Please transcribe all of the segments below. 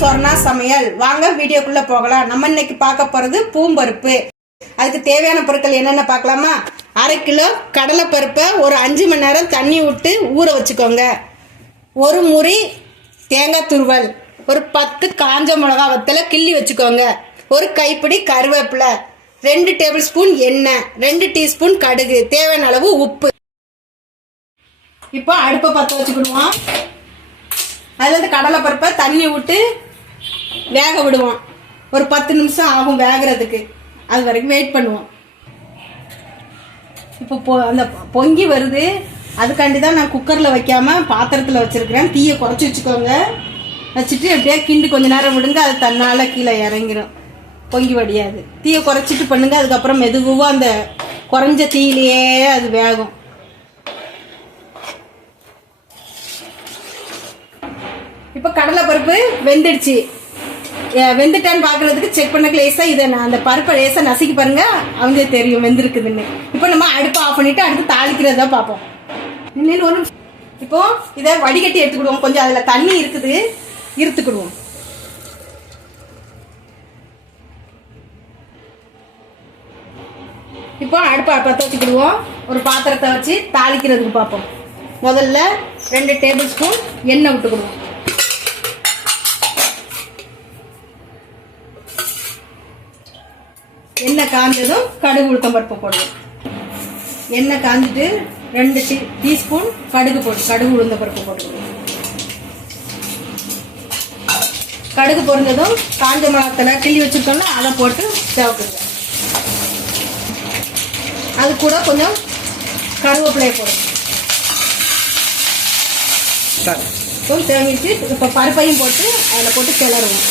சொர்ணா சமையல். வாங்க வீடியோக்குள்ள போகலாம். நம்ம இன்னைக்கு பார்க்க போறது பூம்பருப்பு. அதுக்கு தேவையான பொருட்கள் என்னென்ன பார்க்கலாமா? 1/2 கிலோ கடலை பருப்பை ஒரு 5 மணி நேரம் தண்ணி விட்டு ஊற வச்சுக்கோங்க. ஒரு முறி தேங்காய் துருவல், ஒரு 10 காஞ்ச மிளகா வத்தலை கிள்ளி வச்சுக்கோங்க. ஒரு கைப்பிடி கருவேப்பிலை, 2 டேபிள் ஸ்பூன் எண்ணெய், 2 டீஸ்பூன் கடுகு, தேவையான அளவு உப்பு. இப்போ அடுப்பை பற்ற வச்சுக்கிடுவோம். அதில் வந்து கடலை பருப்பை தண்ணி விட்டு வேக விடுவோம். ஒரு 10 நிமிஷம் ஆகும் வேகிறதுக்கு. அது வரைக்கும் வெயிட் பண்ணுவோம். இப்போ அந்த பொங்கி வருது, அதுக்காண்டி தான் நான் குக்கரில் வைக்காமல் பாத்திரத்தில் வச்சுருக்கிறேன். தீயை குறைச்சி வச்சுக்கோங்க. வச்சுட்டு அப்படியே கிண்டு கொஞ்ச நேரம் விடுங்க. அது தன்னால் கீழே இறங்கிடும், பொங்கி வடியாது. தீயை குறைச்சிட்டு பண்ணுங்க. அதுக்கப்புறம் மெதுவாக அந்த குறைஞ்ச தீயிலேயே அது வேகும். இப்போ கடலை பருப்பு வெந்துடுச்சு. வெந்துட்டான்னு பார்க்கறதுக்கு செக் பண்ண லேசாக இதை நான் அந்த பருப்பை லேசாக நசுக்கி பாருங்க, அவங்க தெரியும் வெந்திருக்குதுன்னு. இப்போ நம்ம அடுப்பை ஆஃப் பண்ணிட்டு அடுத்து தாளிக்கிறதா பார்ப்போம். இன்னும் ஒரு இப்போ இதை வடிகட்டி எடுத்துக்கிடுவோம். கொஞ்சம் அதில் தண்ணி இருக்குது, இருத்துக்கிடுவோம். இப்போ அடுப்பை பற்ற வச்சுக்கிடுவோம். ஒரு பாத்திரத்தை வச்சு தாளிக்கிறதுக்கு பார்ப்போம். முதல்ல 2 டேபிள் ஸ்பூன் எண்ணெய் விட்டுக்கிடுவோம். எண்ணெய் காஞ்சதும் கடுகு உளுத்தம் பருப்பு போடுவோம். எண்ணெய் காஞ்சிட்டு 2 டீஸ்பூன் கடுகு உளுந்தம் பருப்பு போட்டுக்கணும். கடுகு பொரிஞ்சதும் காஞ்ச மிளகாத்தலை கிள்ளி வச்சுருக்கோம்ல, அதை போட்டு சேவக்குங்க. அது கூட கொஞ்சம் கருவேப்பிலையை போடுங்க. கொஞ்சம் தேங்கிட்டு இப்போ பருப்பையும் போட்டு அதில் போட்டு கிளறுவோம்.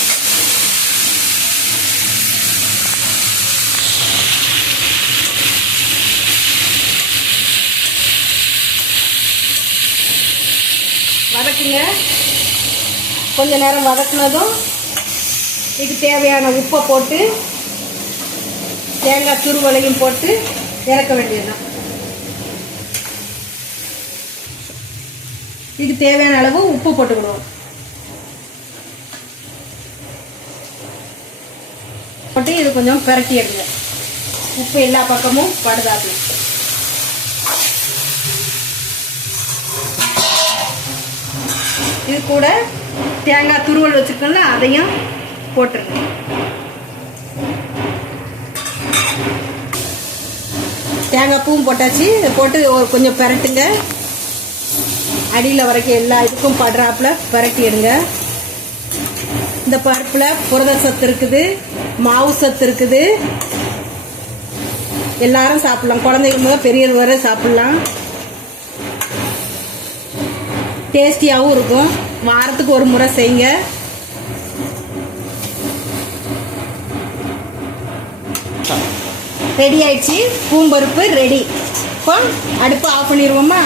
வதக்குங்க. கொஞ்ச நேரம் வதக்குனதும் இதுக்கு தேவையான உப்பை போட்டு தேங்காய் துருவலையும் போட்டு இறக்க வேண்டியதுதான். இதுக்கு தேவையான அளவு உப்பு போட்டுக்கிடுவோம். போட்டு இது கொஞ்சம் பிரட்டி எடுங்க. உப்பு எல்லா பக்கமும் படுதாது. இது கூட தேங்காய் துருவல் வச்சுருக்கோம்ல, அதையும் போட்டுருங்க. தேங்காய் பூவும் போட்டாச்சு. இதை போட்டு கொஞ்சம் பிரட்டுங்க. அடியில் வரைக்கும் எல்லா இதுக்கும் படுறாப்புல பிரட்டி எடுங்க. இந்த பருப்பில் புரத சத்து இருக்குது, மாவு சத்து இருக்குது. எல்லாரும் சாப்பிடலாம். குழந்தைங்க முதல் பெரியவர் வரை சாப்பிடலாம். டேஸ்டியாகவும் இருக்கும். வாரத்துக்கு ஒரு முறை செய்யுங்க. ரெடி ஆயிடுச்சு. பூம்பருப்பு ரெடி. இப்போ அடுப்பு ஆஃப் பண்ணிடுவோமா?